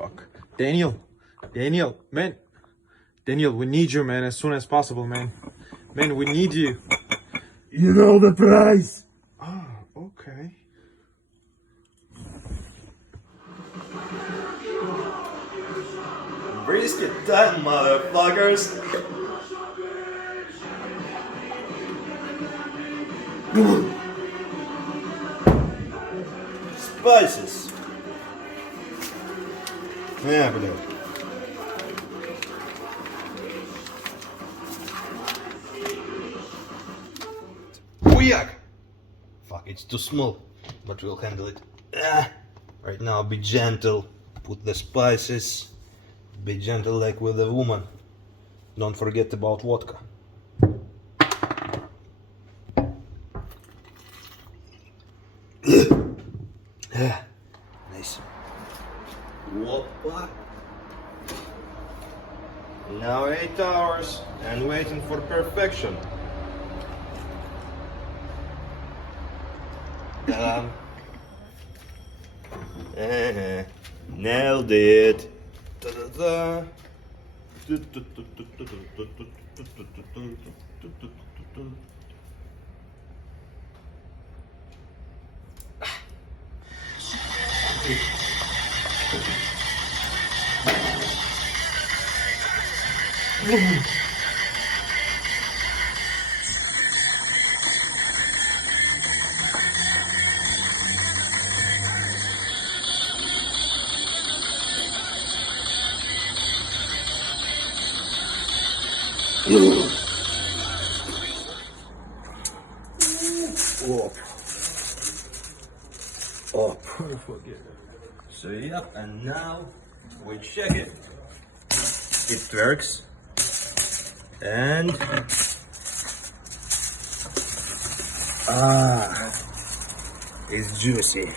fuck. Daniel, man. Daniel, we need you, man, as soon as possible, man. Man, we need you. You know the price. Oh, okay. Brisket time, motherfuckers. Spices. Yeah, блядь. Хуяк! Fuck, it's too small, but we'll handle it. Right now, be gentle. Put the spices. Be gentle like with a woman. Don't forget about vodka. Nice. Whoppa. Now 8 hours and waiting for perfection. Nailed it. Da-da-da. Oh, perfect. So yep, and now we check it. It works. And it's juicy.